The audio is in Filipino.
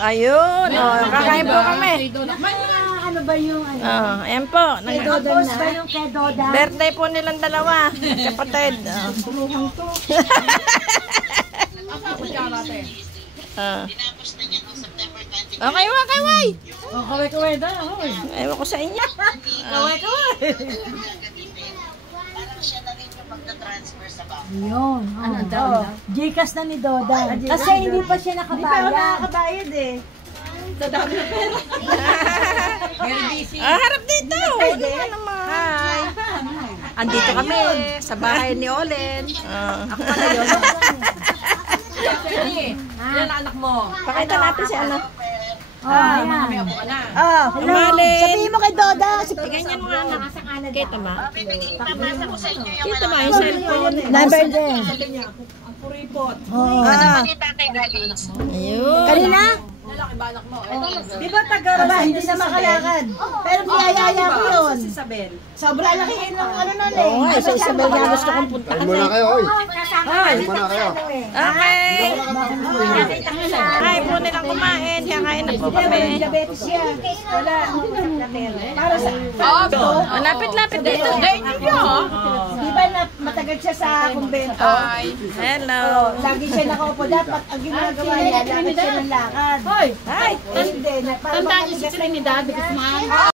Ayun, kakain po kami. Ano ba yung ano? Ayan po. Tapos ba yung kay Doda? Birthday po nilang dalawa. Kapatid. Puluhang to. Okay, kaway. Oh, kaway da. Ewan ko sa inyo. Kaway. Yun. Ano daw? Gcash na ni Doda. Kasi hindi pa siya nakabayad. Hindi pa nakabayad eh. Sa dami ng pera. Very busy. Harap dito. Pwede naman. Hi. Andito kami sa bahay ni Olen. Ako pala yun. Yan ang anak mo. Pakita natin si ano. Ayan. Malin. Sabihin mo kay Doda. Ganyan mga anak. Kita ba? Kita ba yung cellphone? Number din. Ayun. Kanina? Lalaki ba anak mo? Di ba taga hindi na makalakad? Pero niyayaya ko yun. Si Isabel. Sobrang laki ng ano nun eh. Oo, sa Isabel na gusto kong puntahan. Muna kayo, oy. Hi. Muna kayo. Okay. Hi po nilang kumain. Kaya kain na po kami. Diabetes siya. Wala. Para sa... Lapit-lapit dito. Di ba na matagal siya sa kumbento? Hello. Lagi siya nakaupo. Dapat ang ginagawa niya, dapat siya ng lakad. Hoy! Hindi. Tandaan niyo si Trinidad, because